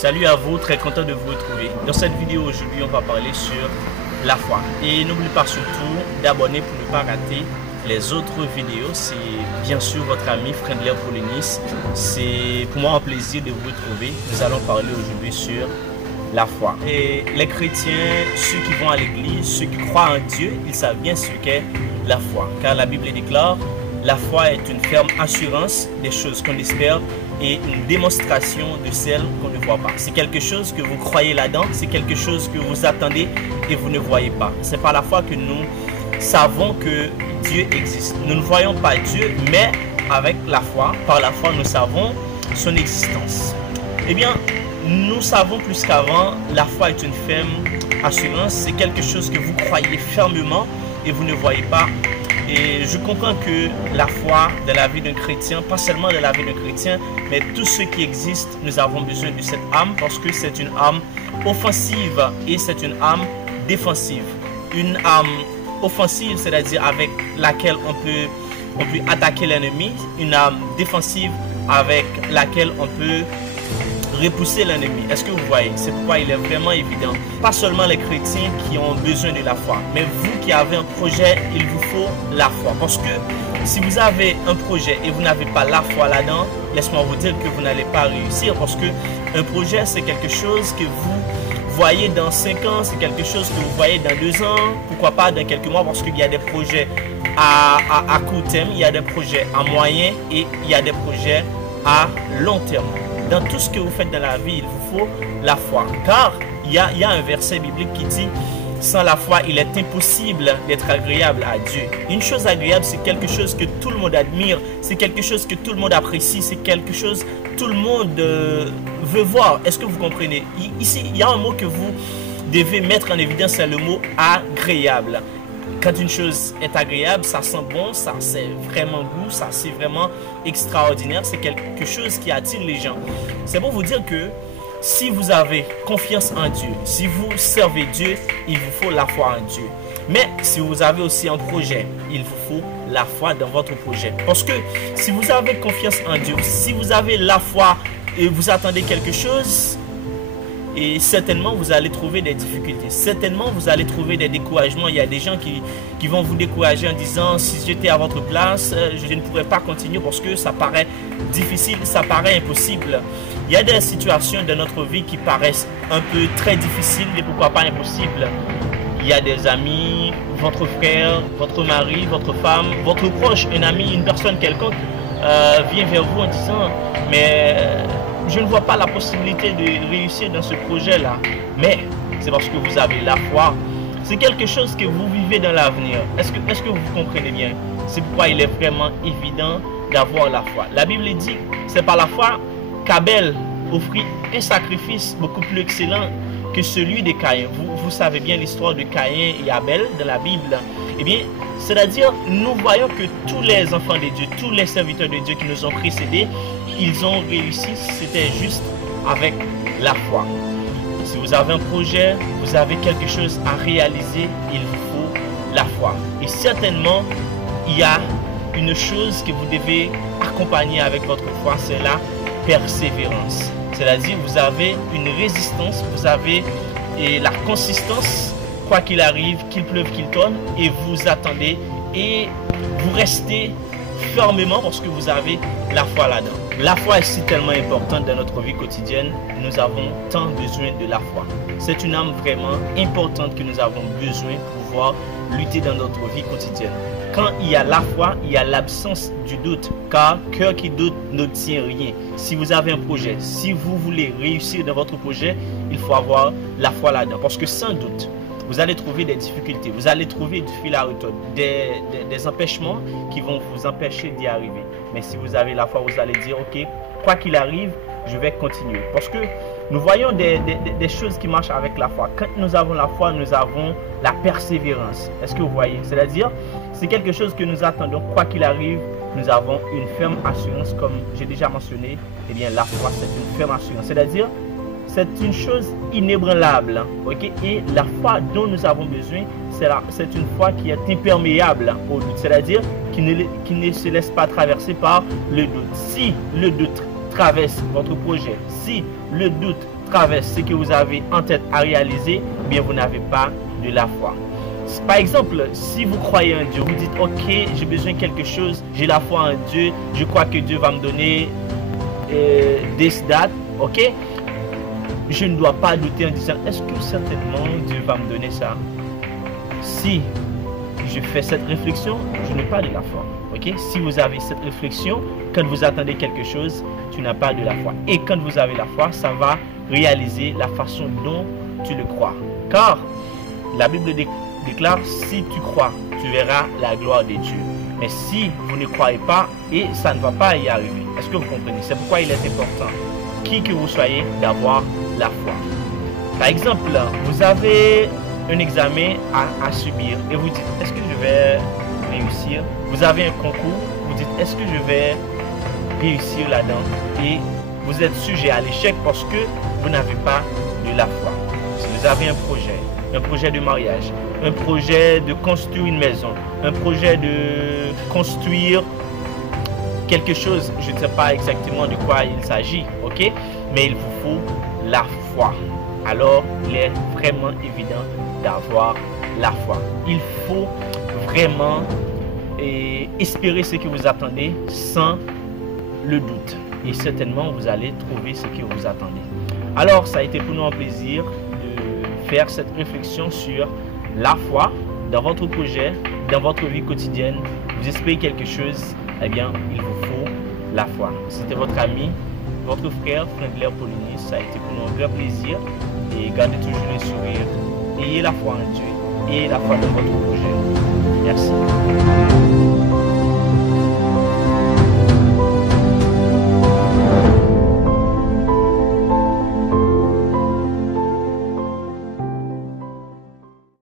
Salut à vous, très content de vous retrouver. Dans cette vidéo aujourd'hui, on va parler sur la foi. Et n'oubliez pas surtout d'abonner pour ne pas rater les autres vidéos. C'est bien sûr votre ami Friendly Apollonis. C'est pour moi un plaisir de vous retrouver. Nous allons parler aujourd'hui sur la foi. Et les chrétiens, ceux qui vont à l'église, ceux qui croient en Dieu, ils savent bien ce qu'est la foi. Car la Bible déclare, la foi est une ferme assurance des choses qu'on espère et une démonstration de celles qu'on ne voit pas. C'est quelque chose que vous croyez là-dedans, c'est quelque chose que vous attendez et vous ne voyez pas. C'est par la foi que nous savons que Dieu existe. Nous ne voyons pas Dieu, mais avec la foi, par la foi, nous savons son existence. Eh bien, nous savons plus qu'avant, la foi est une ferme assurance. C'est quelque chose que vous croyez fermement et vous ne voyez pas. Et je comprends que la foi dans la vie d'un chrétien, pas seulement dans la vie d'un chrétien, mais tout ce qui existe, nous avons besoin de cette âme parce que c'est une âme offensive et c'est une âme défensive. Une âme offensive, c'est-à-dire avec laquelle on peut attaquer l'ennemi. Une âme défensive avec laquelle on peut repousser l'ennemi. Est-ce que vous voyez? C'est pourquoi il est vraiment évident. Pas seulement les chrétiens qui ont besoin de la foi, mais vous qui avez un projet, il vous faut la foi. Parce que si vous avez un projet et vous n'avez pas la foi là-dedans, laisse-moi vous dire que vous n'allez pas réussir. Parce que un projet, c'est quelque chose que vous voyez dans 5 ans, c'est quelque chose que vous voyez dans 2 ans, pourquoi pas dans quelques mois, parce qu'il y a des projets à court terme, il y a des projets à moyen et il y a des projets à long terme. Dans tout ce que vous faites dans la vie, il vous faut la foi. Car il y a un verset biblique qui dit, sans la foi, il est impossible d'être agréable à Dieu. Une chose agréable, c'est quelque chose que tout le monde admire, c'est quelque chose que tout le monde apprécie, c'est quelque chose que tout le monde veut voir. Est-ce que vous comprenez? Ici, il y a un mot que vous devez mettre en évidence, c'est le mot agréable. Quand une chose est agréable, ça sent bon, ça c'est vraiment goût, ça c'est vraiment extraordinaire, c'est quelque chose qui attire les gens. C'est pour vous dire que si vous avez confiance en Dieu, si vous servez Dieu, il vous faut la foi en Dieu. Mais si vous avez aussi un projet, il vous faut la foi dans votre projet. Parce que si vous avez confiance en Dieu, si vous avez la foi et vous attendez quelque chose, et certainement vous allez trouver des difficultés, certainement vous allez trouver des découragements. Il y a des gens qui vont vous décourager en disant, si j'étais à votre place, je ne pourrais pas continuer parce que ça paraît difficile, ça paraît impossible. Il y a des situations dans notre vie qui paraissent un peu très difficiles et pourquoi pas impossibles. Il y a des amis, votre frère, votre mari, votre femme, votre proche, un ami, une personne quelconque vient vers vous en disant, mais je ne vois pas la possibilité de réussir dans ce projet-là. Mais c'est parce que vous avez la foi. C'est quelque chose que vous vivez dans l'avenir. Est-ce que vous comprenez bien? C'est pourquoi il est vraiment évident d'avoir la foi. La Bible dit, c'est par la foi qu'Abel offrit un sacrifice beaucoup plus excellent que celui de Caïn. Vous savez bien l'histoire de Caïn et Abel dans la Bible. Eh bien, c'est-à-dire, nous voyons que tous les enfants de Dieu, tous les serviteurs de Dieu qui nous ont précédés, ils ont réussi, c'était juste avec la foi. Si vous avez un projet, vous avez quelque chose à réaliser, il vous faut la foi. Et certainement, il y a une chose que vous devez accompagner avec votre foi, c'est la persévérance. C'est-à-dire, vous avez une résistance, vous avez la consistance, quoi qu'il arrive, qu'il pleuve, qu'il tonne, et vous attendez et vous restez fermement parce que vous avez la foi là-dedans. La foi est si tellement importante dans notre vie quotidienne, nous avons tant besoin de la foi. C'est une âme vraiment importante que nous avons besoin pour pouvoir lutter dans notre vie quotidienne. Quand il y a la foi, il y a l'absence du doute, car cœur qui doute n'obtient rien. Si vous avez un projet, si vous voulez réussir dans votre projet, il faut avoir la foi là-dedans. Parce que sans doute, vous allez trouver des difficultés, vous allez trouver du fil à retordre, des empêchements qui vont vous empêcher d'y arriver. Mais si vous avez la foi, vous allez dire, ok, quoi qu'il arrive, je vais continuer. Parce que nous voyons des choses qui marchent avec la foi. Quand nous avons la foi, nous avons la persévérance. Est-ce que vous voyez? C'est-à-dire, c'est quelque chose que nous attendons, quoi qu'il arrive, nous avons une ferme assurance, comme j'ai déjà mentionné. Eh bien, la foi, c'est une ferme assurance. C'est-à-dire, c'est une chose inébranlable, ok? Et la foi dont nous avons besoin, c'est une foi qui est imperméable au doute, c'est-à-dire qui ne se laisse pas traverser par le doute. Si le doute traverse votre projet, si le doute travers ce que vous avez en tête à réaliser, eh bien vous n'avez pas de la foi. Par exemple, si vous croyez en Dieu, vous dites ok, j'ai besoin de quelque chose, j'ai la foi en Dieu, je crois que Dieu va me donner this, that, ok? Je ne dois pas douter en disant est-ce que certainement Dieu va me donner ça? Si je fais cette réflexion, je n'ai pas de la foi. Ok? Si vous avez cette réflexion, quand vous attendez quelque chose, tu n'as pas de la foi. Et quand vous avez la foi, ça va réaliser la façon dont tu le crois. Car la Bible déclare, si tu crois, tu verras la gloire de Dieu. Mais si vous ne croyez pas, et ça ne va pas y arriver. Est-ce que vous comprenez? C'est pourquoi il est important, qui que vous soyez, d'avoir la foi. Par exemple, vous avez un examen à subir et vous dites, est-ce que je vais réussir? Vous avez un concours, vous dites, est-ce que je vais réussir là-dedans? Et vous êtes sujet à l'échec parce que vous n'avez pas de la foi. Si vous avez un projet de mariage, un projet de construire une maison, un projet de construire quelque chose, je ne sais pas exactement de quoi il s'agit, ok? Mais il vous faut la foi. Alors, il est vraiment évident d'avoir la foi. Il faut vraiment espérer ce que vous attendez sans le doute. Et certainement, vous allez trouver ce que vous attendez. Alors, ça a été pour nous un plaisir de faire cette réflexion sur la foi dans votre projet, dans votre vie quotidienne. Vous espérez quelque chose, eh bien, il vous faut la foi. C'était votre ami, votre frère, Frère Paulinis. Ça a été pour nous un grand plaisir. Et gardez toujours le sourire. Ayez la foi en Dieu. Ayez la foi dans votre projet. Merci.